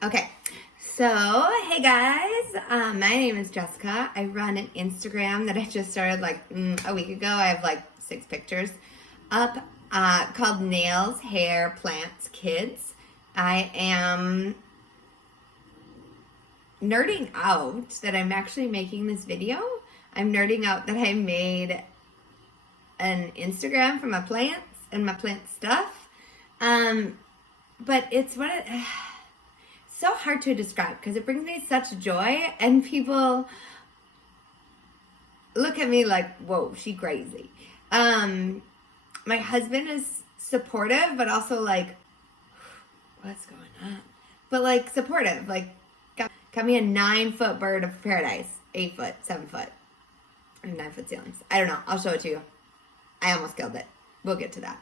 Okay, so hey guys, my name is Jessica. I run an Instagram that I just started like a week ago. I have like 6 pictures up called Nails, Hair, Plants, Kids. I am nerding out that I'm actually making this video. I'm nerding out that I made an Instagram for my plants and my plant stuff. But it's so hard to describe because it brings me such joy, and people look at me like, whoa, she crazy. My husband is supportive, but also like, what's going on? But like supportive, like got me a 9-foot bird of paradise, 8 foot, 7 foot, and 9-foot ceilings. I don't know. I'll show it to you. I almost killed it. We'll get to that.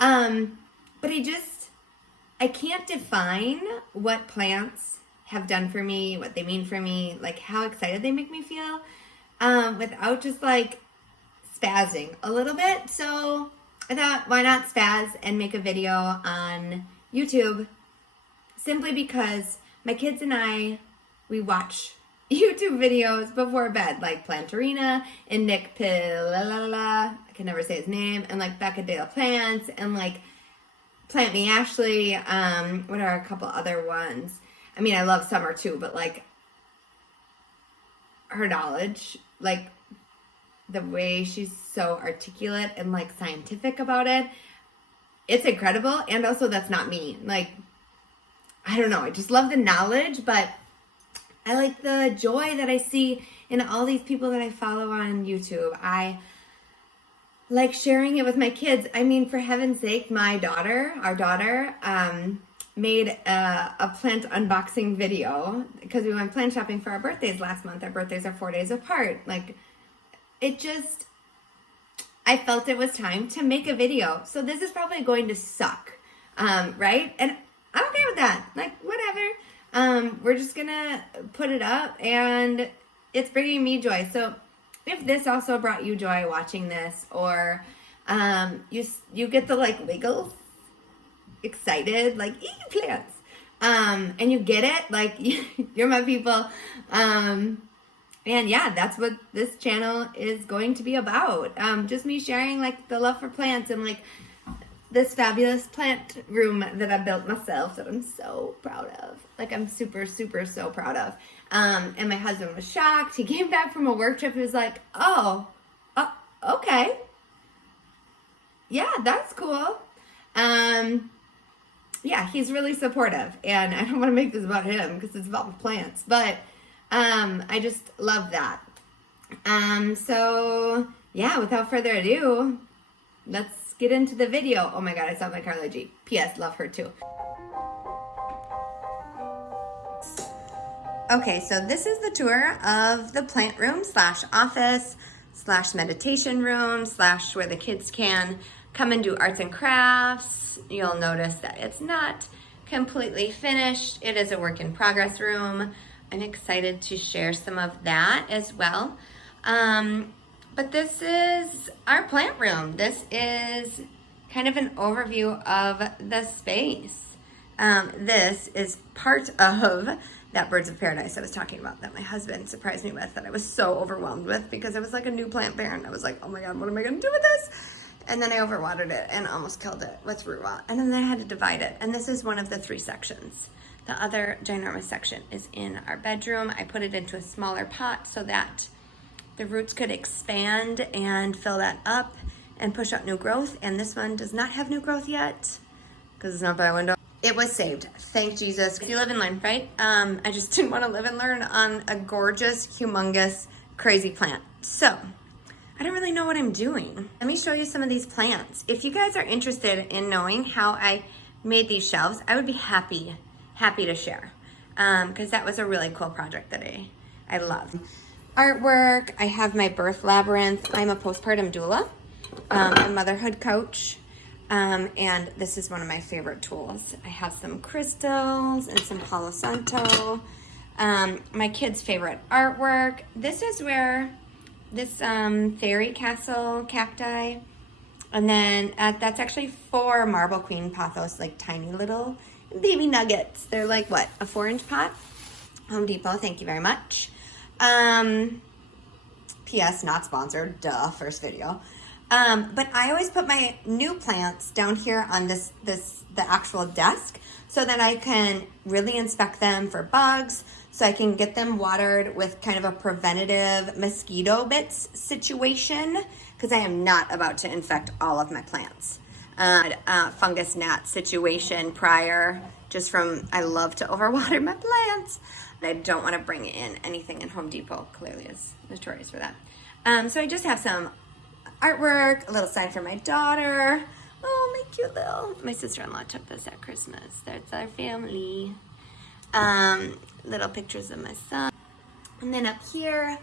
But I can't define what plants have done for me, what they mean for me, like how excited they make me feel, without just like spazzing a little bit. So I thought, why not spaz and make a video on YouTube, simply because my kids and we watch YouTube videos before bed, like Plantarina and Nick I can never say his name, and like Becca De La Plants, and like Plant Me Ashley. What are a couple other ones? I mean, I love Summer too, but like her knowledge, like the way she's so articulate and like scientific about it, it's incredible. And also, that's not me. Like, I don't know. I just love the knowledge, but I like the joy that I see in all these people that I follow on YouTube. I like sharing it with my kids. I mean, for heaven's sake, our daughter, made a plant unboxing video because we went plant shopping for our birthdays last month. Our birthdays are 4 days apart. Like, I felt it was time to make a video. So this is probably going to suck, right? And I'm okay with that. Like, whatever. We're just gonna put it up, and it's bringing me joy. So if this also brought you joy watching this, or you get the like wiggles, excited, like plants, and you get it, like you're my people, and yeah, that's what this channel is going to be about. Just me sharing like the love for plants and like this fabulous plant room that I built myself that I'm so proud of. Like, I'm super, super, so proud of. And my husband was shocked. He came back from a work trip. He was like, okay. Yeah, that's cool. Yeah, he's really supportive. And I don't want to make this about him because it's about the plants. But I just love that. So, yeah, without further ado, let's get into the video. Oh my God, I sound like Carla G. P.S. Love her too. Okay, so this is the tour of the plant room / office / meditation room / where the kids can come and do arts and crafts. You'll notice that it's not completely finished. It is a work in progress room. I'm excited to share some of that as well. But this is our plant room. This is kind of an overview of the space. This is part of that Birds of Paradise I was talking about that my husband surprised me with, that I was so overwhelmed with because I was like a new plant parent. I was like, oh my God, what am I gonna do with this? And then I overwatered it and almost killed it with root rot. And then I had to divide it. And this is one of the 3 sections. The other ginormous section is in our bedroom. I put it into a smaller pot so that the roots could expand and fill that up and push out new growth. And this one does not have new growth yet because it's not by a window. It was saved. Thank Jesus. If you live and learn, right? I just didn't want to live and learn on a gorgeous, humongous, crazy plant. So I don't really know what I'm doing. Let me show you some of these plants. If you guys are interested in knowing how I made these shelves, I would be happy to share because that was a really cool project that I love. Artwork, I have my birth labyrinth. I'm a postpartum doula, a motherhood coach, and this is one of my favorite tools. I have some crystals and some Palo Santo. My kids' favorite artwork. This is where this fairy castle cacti, and then that's actually 4 marble queen pothos, like tiny little baby nuggets. They're like, what, a 4-inch pot? Home Depot, thank you very much. P.S. not sponsored, duh, first video. But I always put my new plants down here on the actual desk so that I can really inspect them for bugs, so I can get them watered with kind of a preventative mosquito bits situation, because I am not about to infect all of my plants. Fungus gnat situation prior, just from, I love to overwater my plants. And I don't want to bring in anything in Home Depot, clearly is notorious for that. So I just have some artwork, a little sign for my daughter. Oh, my cute my sister-in-law took this at Christmas. That's our family. Little pictures of my son. And then up here,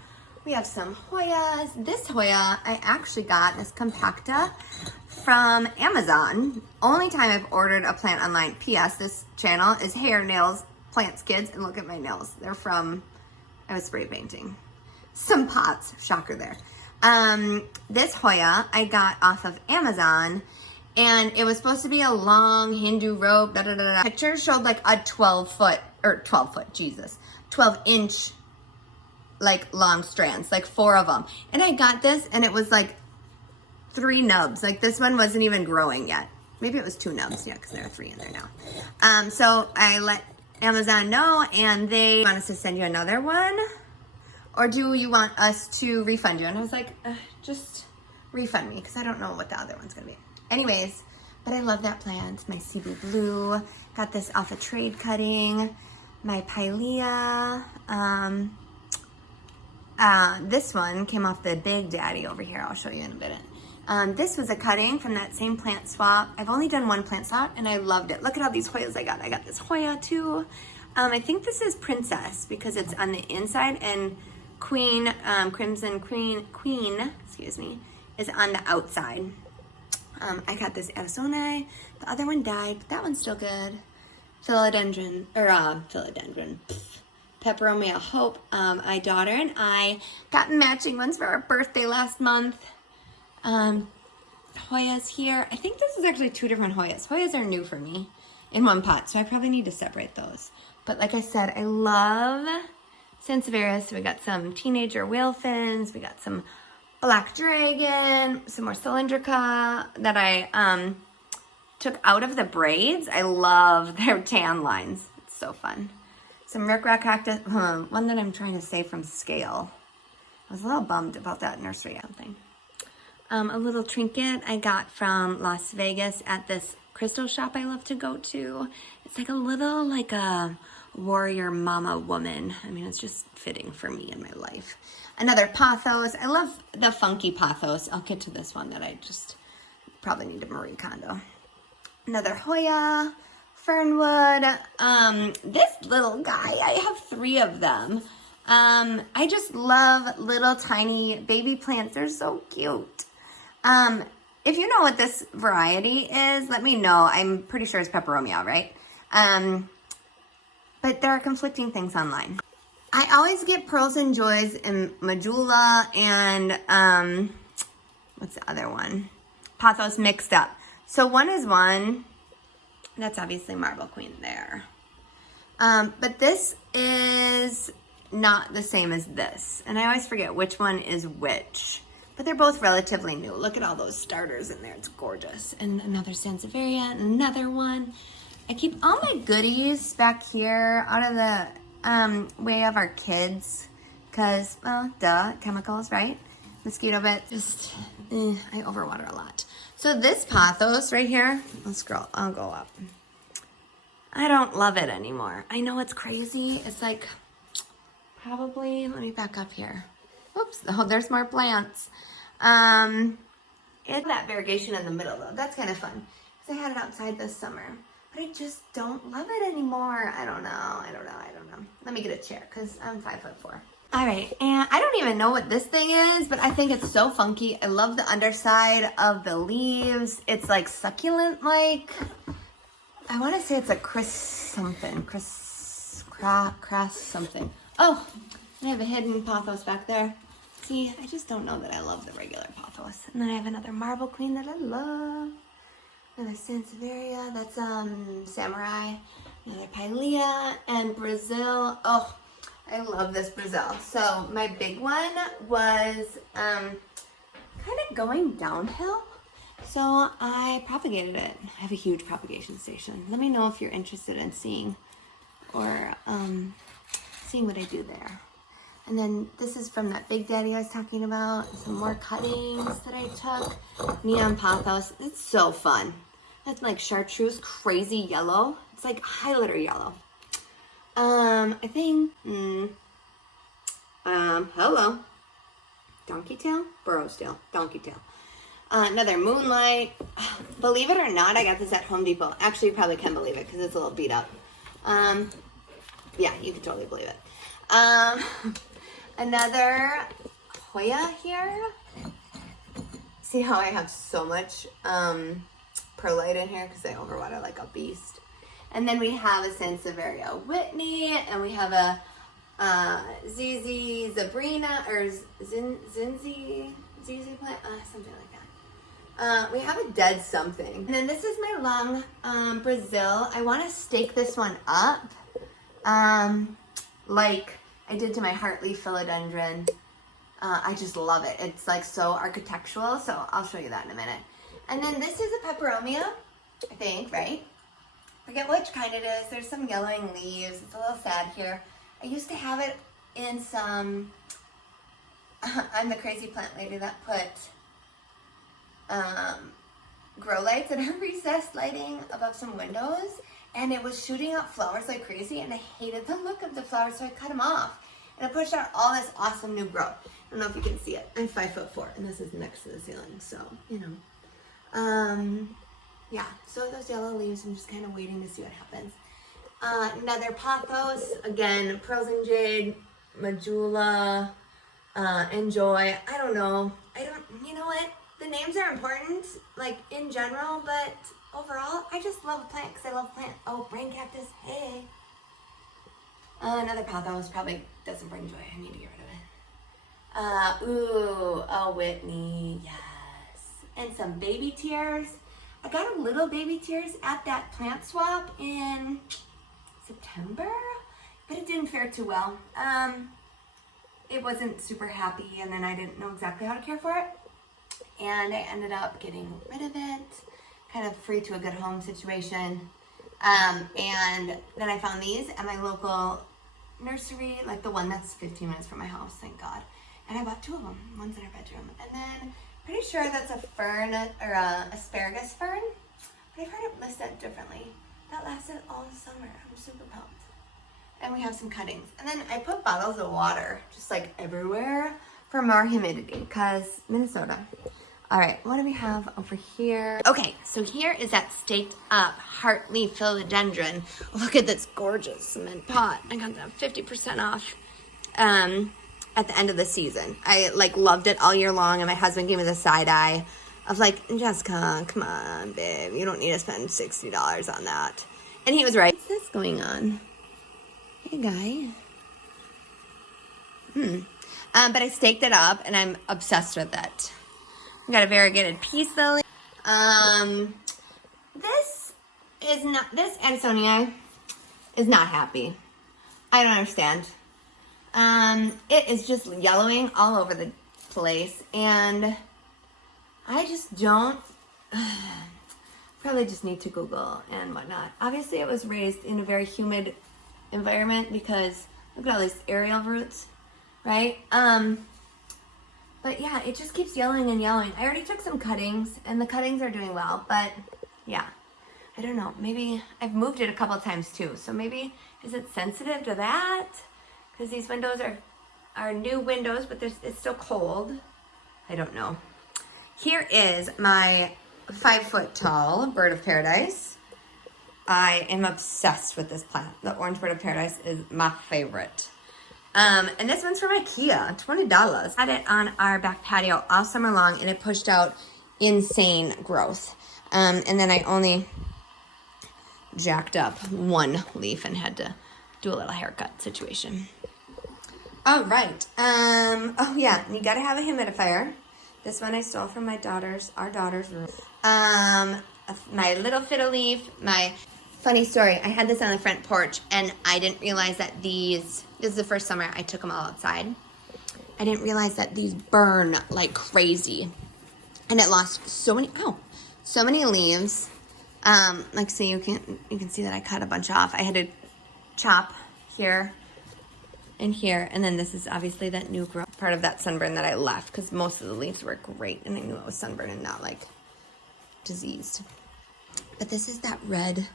we have some Hoyas. This Hoya I actually got, this compacta, from Amazon. Only time I've ordered a plant online. P.S. This channel is hair, nails, plants, kids, and look at my nails. They're from, I was spray painting some pots. Shocker there. This Hoya I got off of Amazon, and it was supposed to be a long Hindu rope. Picture showed like a 12-inch like long strands, like 4 of them. And I got this, and it was like 3 nubs. Like this one wasn't even growing yet. Maybe it was 2 nubs, yeah, because there are 3 in there now. So I let Amazon know, and they want us to send you another one. Or do you want us to refund you? And I was like, just refund me, because I don't know what the other one's going to be. Anyways, but I love that plant. My CB Blue. Got this off a trade cutting. My Pilea. This one came off the Big Daddy over here. I'll show you in a minute. This was a cutting from that same plant swap. I've only done one plant swap, and I loved it. Look at all these Hoyas I got. I got this Hoya too. I think this is Princess, because it's on the inside, and Queen, Crimson Queen, excuse me, is on the outside. I got this Arizona. The other one died, but that one's still good. Philodendron, Peperomia Hope. My daughter and I got matching ones for our birthday last month. Hoyas here. I think this is actually 2 different Hoyas. Hoyas are new for me in one pot, so I probably need to separate those. But like I said, I love Sansevieria. So we got some teenager whale fins. We got some black dragon, some more cylindrica that I took out of the braids. I love their tan lines. It's so fun. Some rickrack cactus, one that I'm trying to save from scale. I was a little bummed about that nursery thing. A little trinket I got from Las Vegas at this crystal shop I love to go to. It's like a little, like a warrior mama woman. I mean, it's just fitting for me in my life. Another pothos. I love the funky pothos. I'll get to this one that I just probably need a Marie Kondo. Another Hoya. Fernwood. This little guy, I have 3 of them. I just love little tiny baby plants. They're so cute. If you know what this variety is, let me know. I'm pretty sure it's Peperomia, right? But there are conflicting things online. I always get Pearls and Joys and Majula and, what's the other one? Pothos mixed up. So one is one. That's obviously Marble Queen there. But this is not the same as this. And I always forget which one is which. But they're both relatively new. Look at all those starters in there. It's gorgeous. And another Sansevieria, and another one. I keep all my goodies back here out of the way of our kids. Because, well, duh, chemicals, right? Mosquito bit. Just, I overwater a lot. So this pothos right here, let's scroll, I'll go up. I don't love it anymore. I know it's crazy. It's like, probably, let me back up here. Oops, oh, there's more plants. It's that variegation in the middle though. That's kind of fun. Because I had it outside this summer. But I just don't love it anymore. I don't know. Let me get a chair because I'm 5'4". All right, and I don't even know what this thing is, but I think it's so funky. I love the underside of the leaves. It's like succulent-like. I want to say it's a crass something. Oh, I have a hidden pothos back there. See, I just don't know that I love the regular pothos. And then I have another Marble Queen that I love. Another Sansevieria, that's Samurai. Another Pilea and Brazil. Oh, I love this Brazil. So my big one was kind of going downhill. So I propagated it. I have a huge propagation station. Let me know if you're interested in seeing or seeing what I do there. And then this is from that Big Daddy I was talking about. Some more cuttings that I took. Neon pothos. It's so fun. That's like chartreuse, crazy yellow. It's like highlighter yellow. I think, hello. Donkey tail? Burrow's tail. Donkey tail. Another moonlight. Believe it or not, I got this at Home Depot. Actually, you probably can believe it because it's a little beat up. Yeah, you can totally believe it. Another Hoya here. See how I have so much perlite in here because I overwater like a beast. And then we have a Sansevieria Whitney, and we have a ZZ Zabrina or Zinzi plant, something like that. We have a dead something. And then this is my long Brazil. I want to stake this one up, like I did to my heartleaf philodendron. I just love it. It's like so architectural, so I'll show you that in a minute. And then this is a peperomia, I think, right? Forget which kind it is. There's some yellowing leaves. It's a little sad here. I used to have it in some, I'm the crazy plant lady that put grow lights in her recessed lighting above some windows, and it was shooting out flowers like crazy, and I hated the look of the flowers, so I cut them off. And it pushed out all this awesome new growth. I don't know if you can see it. I'm 5'4", and this is next to the ceiling, so, you know. Yeah, so those yellow leaves, I'm just kind of waiting to see what happens. Another pothos, again, pearls and jade, Majula, Enjoy. I don't know. You know what? The names are important, like in general, but overall, I just love a plant because I love plant. Oh, brain cactus, hey. Another pothos probably doesn't bring joy. I need to get rid of it. Ooh, a Whitney, yes. And some baby tears. I got a little baby tears at that plant swap in September, but it didn't fare too well. It wasn't super happy, and then I didn't know exactly how to care for it. And I ended up getting rid of it, kind of free to a good home situation. And then I found these at my local nursery, like the one that's 15 minutes from my house, thank God. And I bought two of them. One's in our bedroom. And then pretty sure that's a fern or a asparagus fern, but I've heard it listed differently. That lasted all summer. I'm super pumped. And we have some cuttings. And then I put bottles of water just like everywhere for more humidity because Minnesota. All right, what do we have over here? Okay, so here is that staked up heartleaf philodendron. Look at this gorgeous cement pot. I got that 50% off at the end of the season. I like loved it all year long, and my husband gave me the side eye of like, Jessica, come on, babe, you don't need to spend $60 on that. And he was right. What's this going on? Hey, guy. But I staked it up, and I'm obsessed with it. I got a variegated peace lily. This Ansonia is not happy. I don't understand. It is just yellowing all over the place, and I just don't, probably just need to Google and whatnot. Obviously it was raised in a very humid environment because look at all these aerial roots, right? But yeah, it just keeps yellowing and yellowing. I already took some cuttings, and the cuttings are doing well, but yeah, I don't know. Maybe I've moved it a couple times too, so maybe is it sensitive to that? Because these windows are new windows, but it's still cold. I don't know. Here is my 5-foot tall bird of paradise. I am obsessed with this plant. The orange bird of paradise is my favorite. And this one's from IKEA, $20. Had it on our back patio all summer long, and it pushed out insane growth. And then I only jacked up one leaf and had to do a little haircut situation. All right. Oh yeah, you gotta have a humidifier. This one I stole from our daughter's room. A my little fiddle leaf, my funny story. I had this on the front porch and I didn't realize that this is the first summer I took them all outside. I didn't realize that these burn like crazy. And it lost so many leaves. Like so you can see that I cut a bunch off. I had to chop here and here, and then this is obviously that new growth, part of that sunburn that I left because most of the leaves were great and I knew it was sunburned and not like diseased. But this is that red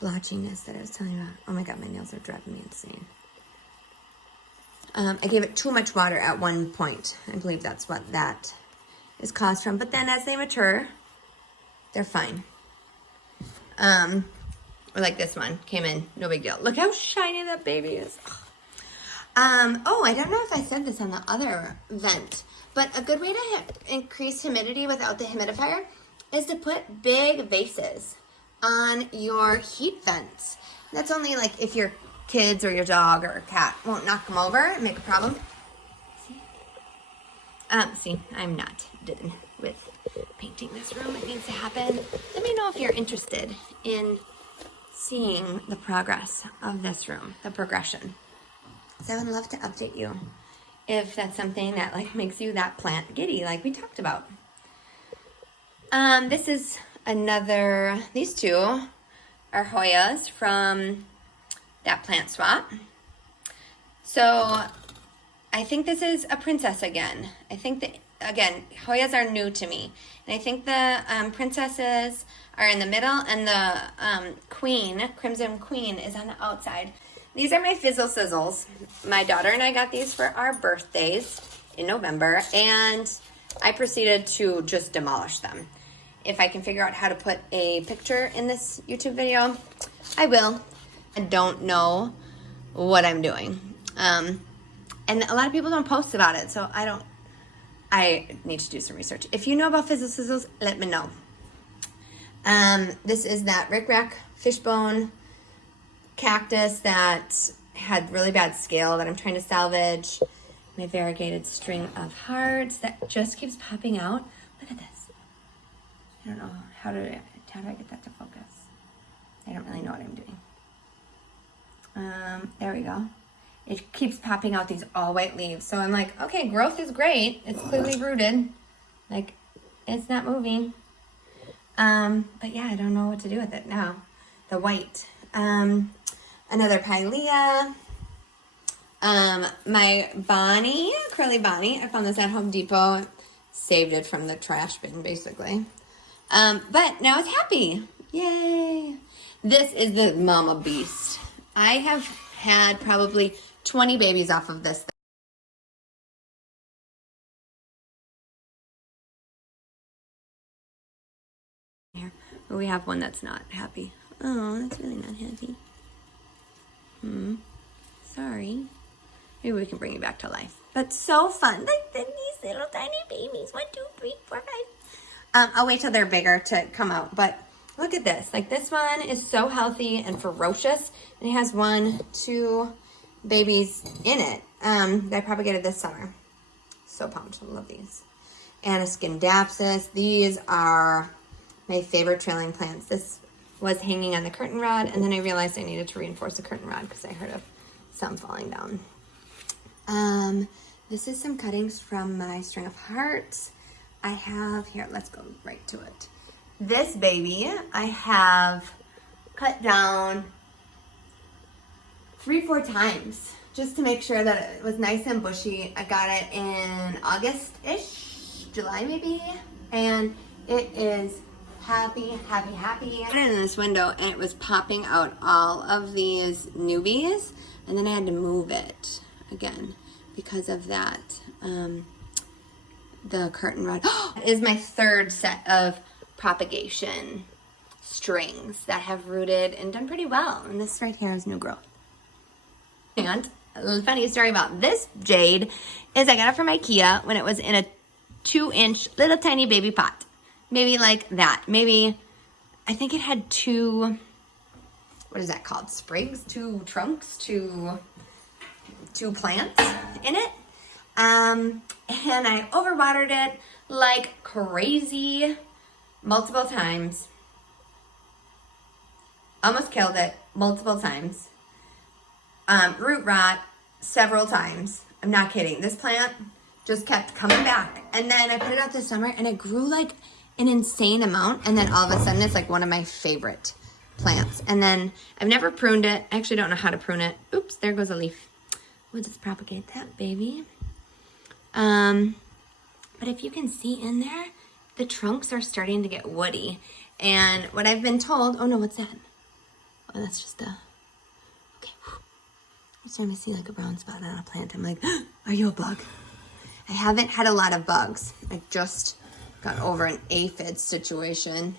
blotchiness that I was telling you about. Oh my god, my nails are driving me insane. I gave it too much water at one point. I believe that's what that is caused from. But then as they mature, they're fine. Like this one came in, no big deal. Look how shiny that baby is. Oh, I don't know if I said this on the other vent, but a good way to increase humidity without the humidifier is to put big vases on your heat vents. That's only like if your kids or your dog or cat won't knock them over and make a problem. See, I'm not done with painting this room. It needs to happen. Let me know if you're interested in seeing the progress of this room, the progression. So I would love to update you if that's something that like makes you that plant giddy like we talked about. This is another, these two are Hoyas from that plant swap. So I think this is a princess again. I think that, again, Hoyas are new to me. And I think the princesses are in the middle and the queen, Crimson Queen, is on the outside. These are my Fizzle Sizzles. My daughter and I got these for our birthdays in November, and I proceeded to just demolish them. If I can figure out how to put a picture in this YouTube video, I will. I don't know what I'm doing. And a lot of people don't post about it, so I need to do some research. If you know about Fizzle Sizzles, let me know. This is that Rick Rack fishbone cactus that had really bad scale that I'm trying to salvage. My variegated string of hearts that just keeps popping out. Look at this. I don't know, how do I get that to focus? I don't really know what I'm doing. There we go. It keeps popping out these all white leaves. So I'm like, okay, growth is great. It's clearly rooted. Like, it's not moving. But yeah, I don't know what to do with it now. The white. Another Pilea. My Bonnie, Curly Bonnie. I found this at Home Depot. Saved it from the trash bin, basically. But now it's happy. Yay. This is the Mama Beast. I have had probably 20 babies off of this thing. Here, we have one that's not happy. Oh, that's really not happy. Sorry. Maybe we can bring you back to life. But so fun. Like these little tiny babies. 1, 2, 3, 4, 5. I'll wait till they're bigger to come out. But look at this. Like this one is so healthy and ferocious. And it has 1, 2 babies in it that I propagated this summer. So pumped. I love these. Anaskindapsis. These are my favorite trailing plants. This was hanging on the curtain rod, and then I realized I needed to reinforce the curtain rod because I heard of some falling down. This is some cuttings from my string of hearts. I have, here, let's go right to it. This baby I have cut down 3-4 times just to make sure that it was nice and bushy. I got it in August-ish, July maybe, and it is happy. I put it in this window and it was popping out all of these newbies, and then I had to move it again because of that, the curtain rod. Is my third set of propagation strings that have rooted and done pretty well. And this right here is new growth. And a funny story about this jade is I got it from IKEA when it was in a 2-inch little tiny baby pot. Maybe like that. Maybe, I think it had 2, what is that called? Sprigs? 2 trunks? 2 plants in it. And I overwatered it like crazy multiple times. almost killed it multiple times. Root rot several times. I'm not kidding. This plant just kept coming back. And then I put it out this summer and it grew like an insane amount. And then all of a sudden it's like one of my favorite plants. And then I've never pruned it. I actually don't know how to prune it. Oops, there goes a leaf. We'll just propagate that baby. But if you can see in there, the trunks are starting to get woody. And what I've been told, oh no, what's that? Oh, that's just a, okay. I'm starting to see like a brown spot on a plant. I'm like, are you a bug? I haven't had a lot of bugs. I just got over an aphid situation.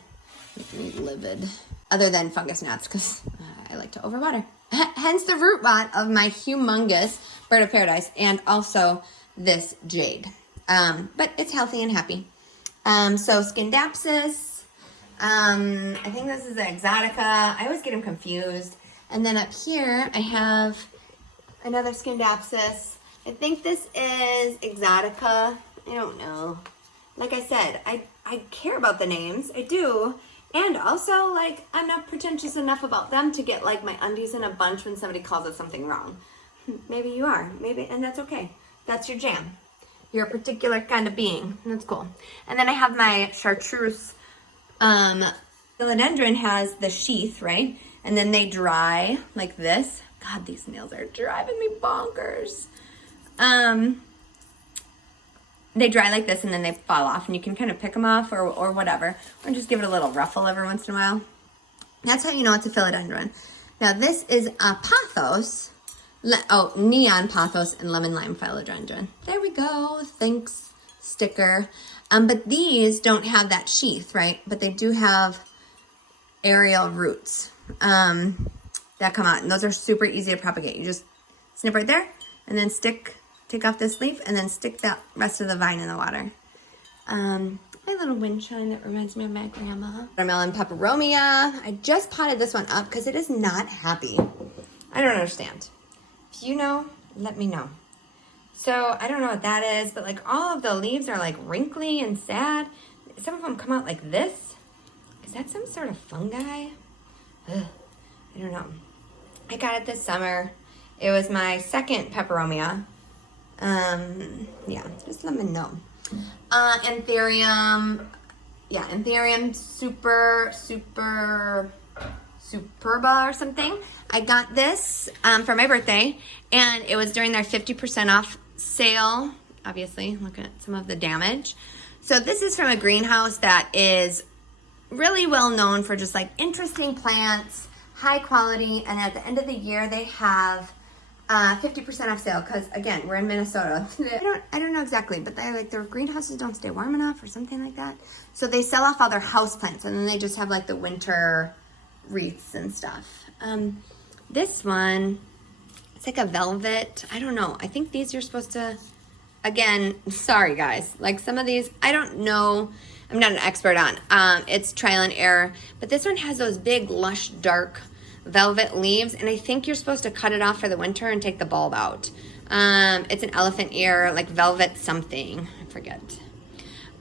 Make me livid. Other than fungus gnats, because I like to overwater. Hence the root rot of my humongous bird of paradise and also this jade. But it's healthy and happy. So Scindapsus. I think this is an exotica. I always get them confused. And then up here I have another Scindapsus. I think this is exotica. I don't know. Like I said, I care about the names. I do. And also, like, I'm not pretentious enough about them to get, like, my undies in a bunch when somebody calls it something wrong. Maybe you are. Maybe, and that's okay. That's your jam. You're a particular kind of being. That's cool. And then I have my chartreuse. Philodendron has the sheath, right? And then they dry like this. God, these nails are driving me bonkers. They dry like this and then they fall off and you can kind of pick them off or whatever. Or just give it a little ruffle every once in a while. That's how you know it's a philodendron. Now this is a pothos. Neon pothos and lemon lime philodendron. There we go. Thanks, sticker. But these don't have that sheath, right? But they do have aerial roots that come out. And those are super easy to propagate. You just snip right there and then take off this leaf and then stick that rest of the vine in the water. My little wind chime that reminds me of my grandma. Watermelon peperomia. I just potted this one up because it is not happy. I don't understand. If you know, let me know. So I don't know what that is, but like all of the leaves are like wrinkly and sad. Some of them come out like this. Is that some sort of fungi? Ugh, I don't know. I got it this summer. It was my second peperomia. Yeah, just let me know. Anthurium. Yeah, Anthurium superba or something. I got this for my birthday, and it was during their 50% off sale. Obviously, look at some of the damage. So this is from a greenhouse that is really well known for just like interesting plants, high quality, and at the end of the year they have 50% off sale because again we're in Minnesota. I don't know exactly, but they like their greenhouses don't stay warm enough or something like that. So they sell off all their house plants and then they just have like the winter wreaths and stuff. This one, it's like a velvet. I don't know. I think these you're supposed to, again, sorry guys, like some of these I don't know. I'm not an expert on. It's trial and error, but this one has those big lush dark velvet leaves, and I think you're supposed to cut it off for the winter and take the bulb out. It's an elephant ear, like velvet something, I forget.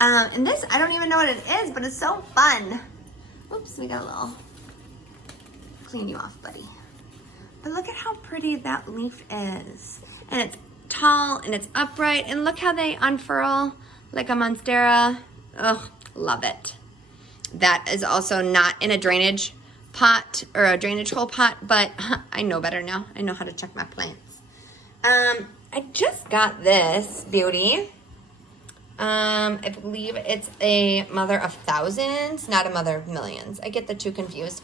And this, I don't even know what it is, but it's so fun. Oops, we got a little, clean you off, buddy. But look at how pretty that leaf is. And it's tall and it's upright, and look how they unfurl like a monstera. Oh, love it. That is also not in a drainage pot or a drainage hole pot, but I know better now. I know how to check my plants. I just got this beauty. I believe it's a mother of thousands, not a mother of millions. I get the two confused.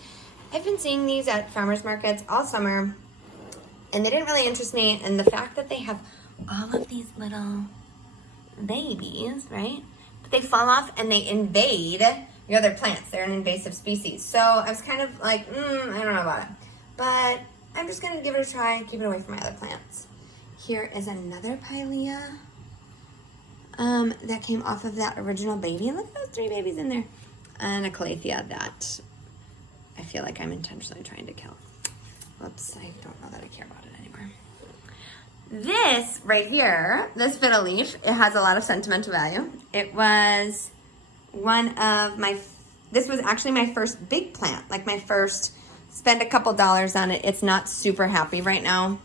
I've been seeing these at farmers markets all summer, and they didn't really interest me. And the fact that they have all of these little babies, right? But they fall off and they invade your other plants. They're an invasive species. So I was kind of like, I don't know about it. But I'm just going to give it a try and keep it away from my other plants. Here is another pilea that came off of that original baby. And look at those 3 babies in there. And a calathea that I feel like I'm intentionally trying to kill. Whoops, I don't know that I care about it anymore. This right here, this fiddle leaf, it has a lot of sentimental value. It was one of my, this was actually my first big plant, like my first spend a couple dollars on it. It's not super happy right now.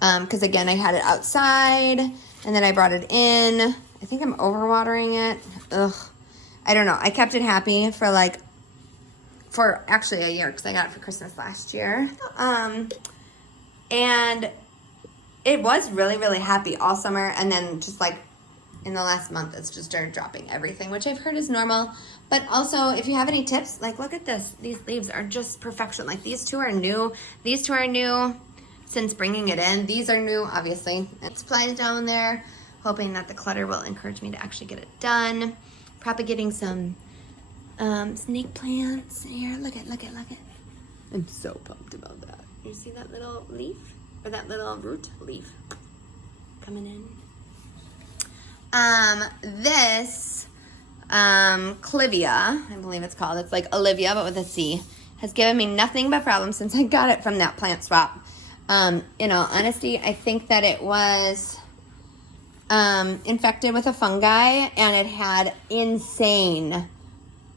Because again, I had it outside and then I brought it in. I think I'm overwatering it. Ugh. I don't know. I kept it happy for actually a year because I got it for Christmas last year. And it was really, really happy all summer. And then just like in the last month, it's just started dropping everything, which I've heard is normal. But also, if you have any tips, like look at this. These leaves are just perfection. Like these two are new. These two are new since bringing it in. These are new, obviously. And supplies down there, hoping that the clutter will encourage me to actually get it done. Propagating some snake plants here. Look at. I'm so pumped about that. You see that little leaf? Or that little root leaf coming in? This Clivia, I believe it's called. It's like Olivia, but with a C. Has given me nothing but problems since I got it from that plant swap. In all honesty, I think that it was infected with a fungi and it had insane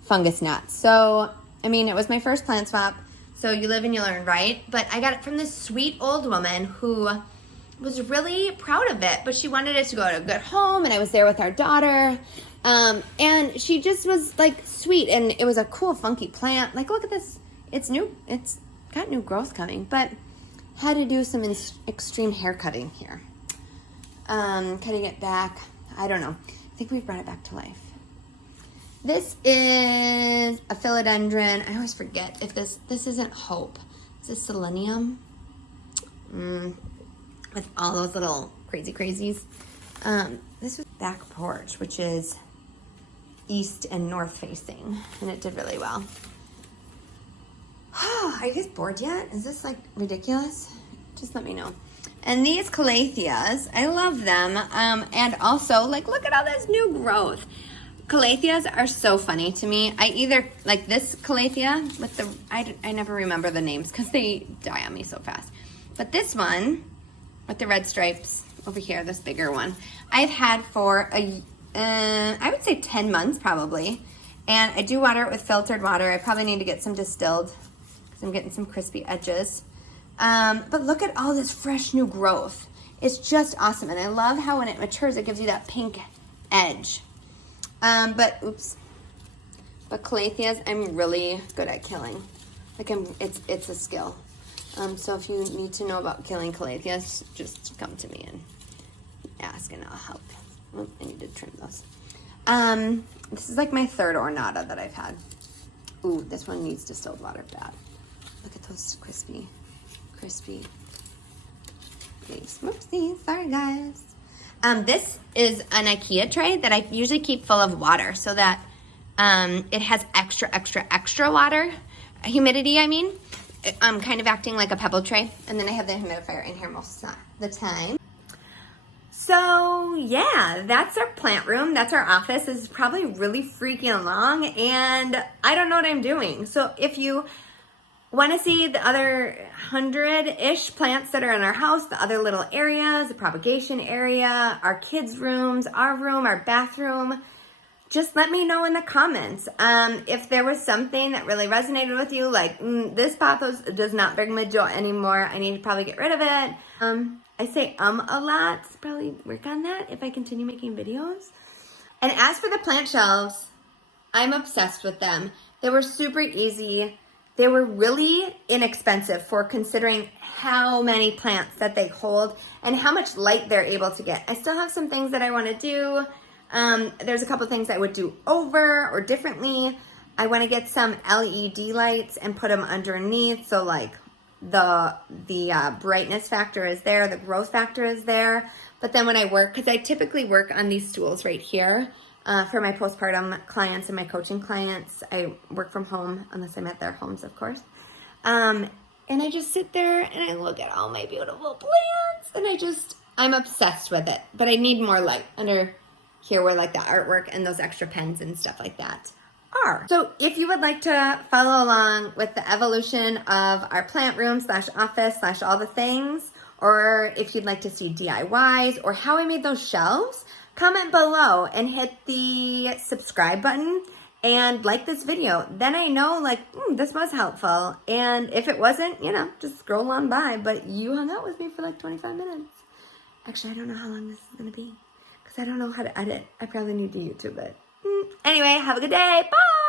fungus gnats. So, I mean, it was my first plant swap. So you live and you learn, right? But I got it from this sweet old woman who was really proud of it, but she wanted it to go to a good home, and I was there with our daughter. And she just was like sweet, and it was a cool, funky plant. Like, look at this. It's new. It's got new growth coming, but had to do some extreme hair cutting here. Cutting it back. I don't know. I think we've brought it back to life. This is a philodendron. I always forget if this isn't Hope. Is this selenium? With all those little crazies. This was back porch, which is east and north facing, and it did really well. Are you guys bored yet? Is this like ridiculous? Just let me know. And these calatheas, I love them. And also, like, look at all this new growth. Calatheas are so funny to me. I either like this calathea with the, I never remember the names because they die on me so fast. But this one with the red stripes over here, this bigger one, I've had for I would say 10 months probably. And I do water it with filtered water. I probably need to get some distilled because I'm getting some crispy edges. But look at all this fresh new growth. It's just awesome. And I love how when it matures, it gives you that pink edge. But calatheas, I'm really good at killing. Like it's a skill. So if you need to know about killing calatheas, just come to me and ask and I'll help. Oh, I need to trim those. This is like my third ornata that I've had. Ooh, this one needs distilled water bad. Look at those crispy leaves. Whoopsie, sorry guys. This is an IKEA tray that I usually keep full of water so that it has extra water, humidity, I mean. I'm kind of acting like a pebble tray. And then I have the humidifier in here most of the time. So yeah, that's our plant room. That's our office. This is probably really freaking along and I don't know what I'm doing. So if you want to see the other 100-ish plants that are in our house, the other little areas, the propagation area, our kids' rooms, our room, our bathroom, just let me know in the comments. If there was something that really resonated with you, like this pothos does not bring me joy anymore, I need to probably get rid of it. I say a lot, so probably work on that if I continue making videos. And as for the plant shelves, I'm obsessed with them. They were super easy. They were really inexpensive for considering how many plants that they hold and how much light they're able to get. I still have some things that I want to do. There's a couple things I would do over or differently. I want to get some LED lights and put them underneath. So like the brightness factor is there, the growth factor is there. But then when I work, because I typically work on these stools right here, for my postpartum clients and my coaching clients, I work from home, unless I'm at their homes, of course. And I just sit there and I look at all my beautiful plants and I'm obsessed with it. But I need more light under here where like the artwork and those extra pens and stuff like that are. So if you would like to follow along with the evolution of our plant room / office / all the things, or if you'd like to see DIYs or how I made those shelves, comment below and hit the subscribe button and like this video. Then I know, like, this was helpful. And if it wasn't, you know, just scroll on by. But you hung out with me for like 25 minutes. Actually, I don't know how long this is going to be because I don't know how to edit. I probably need to YouTube it. Anyway, have a good day. Bye!